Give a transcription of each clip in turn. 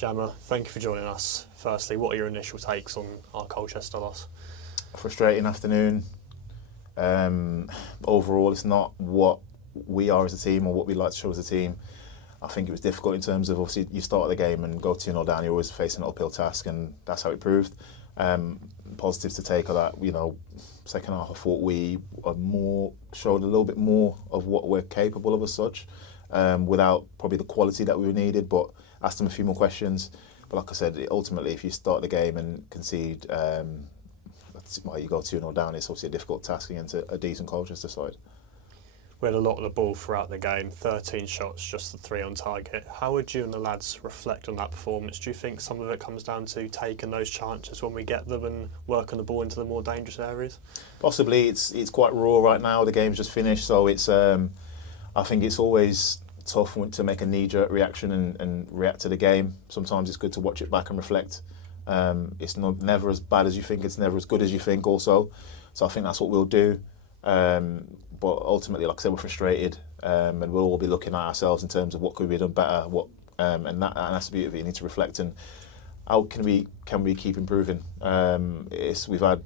Jamma, thank you for joining us. Firstly, what are your initial takes on our Colchester loss? A frustrating afternoon. Overall, it's not what we are as a team or what we'd like to show as a team. I think it was difficult in terms of, obviously, you start the game and go 2-0 down, you're always facing an uphill task, and that's how it proved. Positives to take are that, second half I thought we showed a little bit more of what we're capable of as such, without probably the quality that we needed, but asked them a few more questions. But like I said, ultimately, if you start the game and concede, you go 2-0 down, it's obviously a difficult task against a decent Colchester side. We had a lot of the ball throughout the game, 13 shots, just the 3 on target. How would you and the lads reflect on that performance? Do you think some of it comes down to taking those chances when we get them and working the ball into the more dangerous areas? Possibly. It's quite raw right now. The game's just finished, so it's. I think it's always tough to make a knee-jerk reaction and react to the game. Sometimes it's good to watch it back and reflect. It's never as bad as you think. It's never as good as you think also. So I think that's what we'll do. But ultimately, like I said, we're frustrated, and we'll all be looking at ourselves in terms of what could we have done better, and that's the beauty of it. You need to reflect and how can we keep improving. We've had,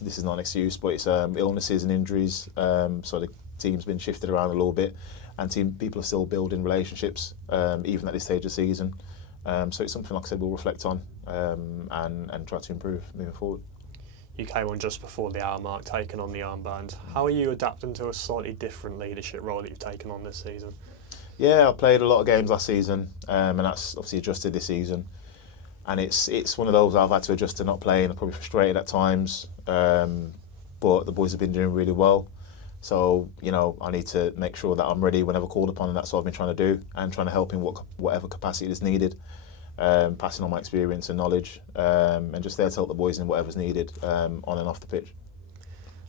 this is not an excuse, but it's illnesses and injuries. So the team's been shifted around a little bit, and people are still building relationships, even at this stage of the season. So it's something, like I said, we'll reflect on and try to improve moving forward. You came on just before the hour mark, taking on the armband. How are you adapting to a slightly different leadership role that you've taken on this season? Yeah, I played a lot of games last season, and that's obviously adjusted this season. And it's one of those I've had to adjust to not playing. I'm probably frustrated at times, but the boys have been doing really well. So, I need to make sure that I'm ready whenever called upon, and that's what I've been trying to do, and trying to help in whatever capacity is needed. Passing on my experience and knowledge, and just there to help the boys in whatever's needed on and off the pitch.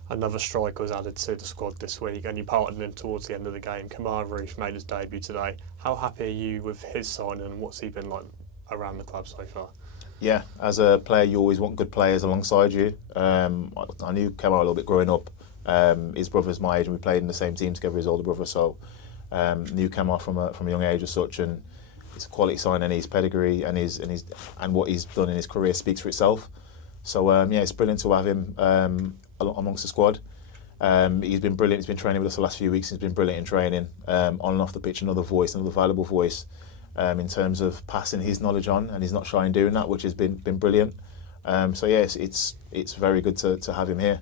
Another striker was added to the squad this week, and you partnered him towards the end of the game. Kamar Roof made his debut today. How happy are you with his signing, and what's he been like around the club so far? Yeah, as a player, you always want good players alongside you. I knew Kamar a little bit growing up. His brother's my age, and we played in the same team together, his older brother. So knew Kamar from a young age as such, and it's a quality sign, and his pedigree and what he's done in his career speaks for itself. So it's brilliant to have him amongst the squad. He's been brilliant. He's been training with us the last few weeks. He's been brilliant in training, on and off the pitch. Another valuable voice in terms of passing his knowledge on, and he's not shy in doing that, which has been brilliant. It's very good to have him here.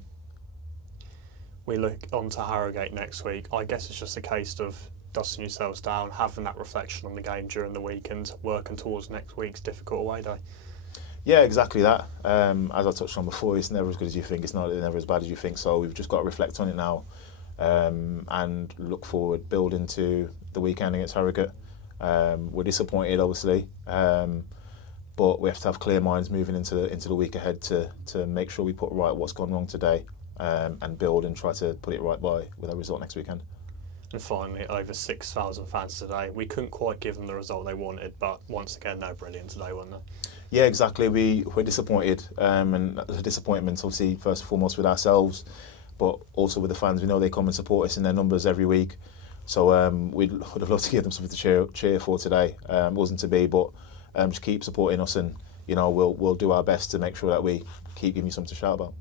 We look on to Harrogate next week. I guess it's just a case of dusting yourselves down, having that reflection on the game during the week, and working towards next week's difficult away day. Yeah, exactly that. As I touched on before, it's never as good as you think. It's never as bad as you think. So we've just got to reflect on it now, and look forward, build into the weekend against Harrogate. We're disappointed, obviously, but we have to have clear minds moving into the week ahead to make sure we put right what's gone wrong today, and build and try to put it right with our result next weekend. And finally, over 6,000 fans today. We couldn't quite give them the result they wanted, but once again, they're brilliant today, weren't they? Yeah, exactly. We're disappointed, and the disappointment's obviously first and foremost with ourselves, but also with the fans. We know they come and support us in their numbers every week, so would have loved to give them something to cheer for today. Wasn't to be, but just keep supporting us, and we'll do our best to make sure that we keep giving you something to shout about.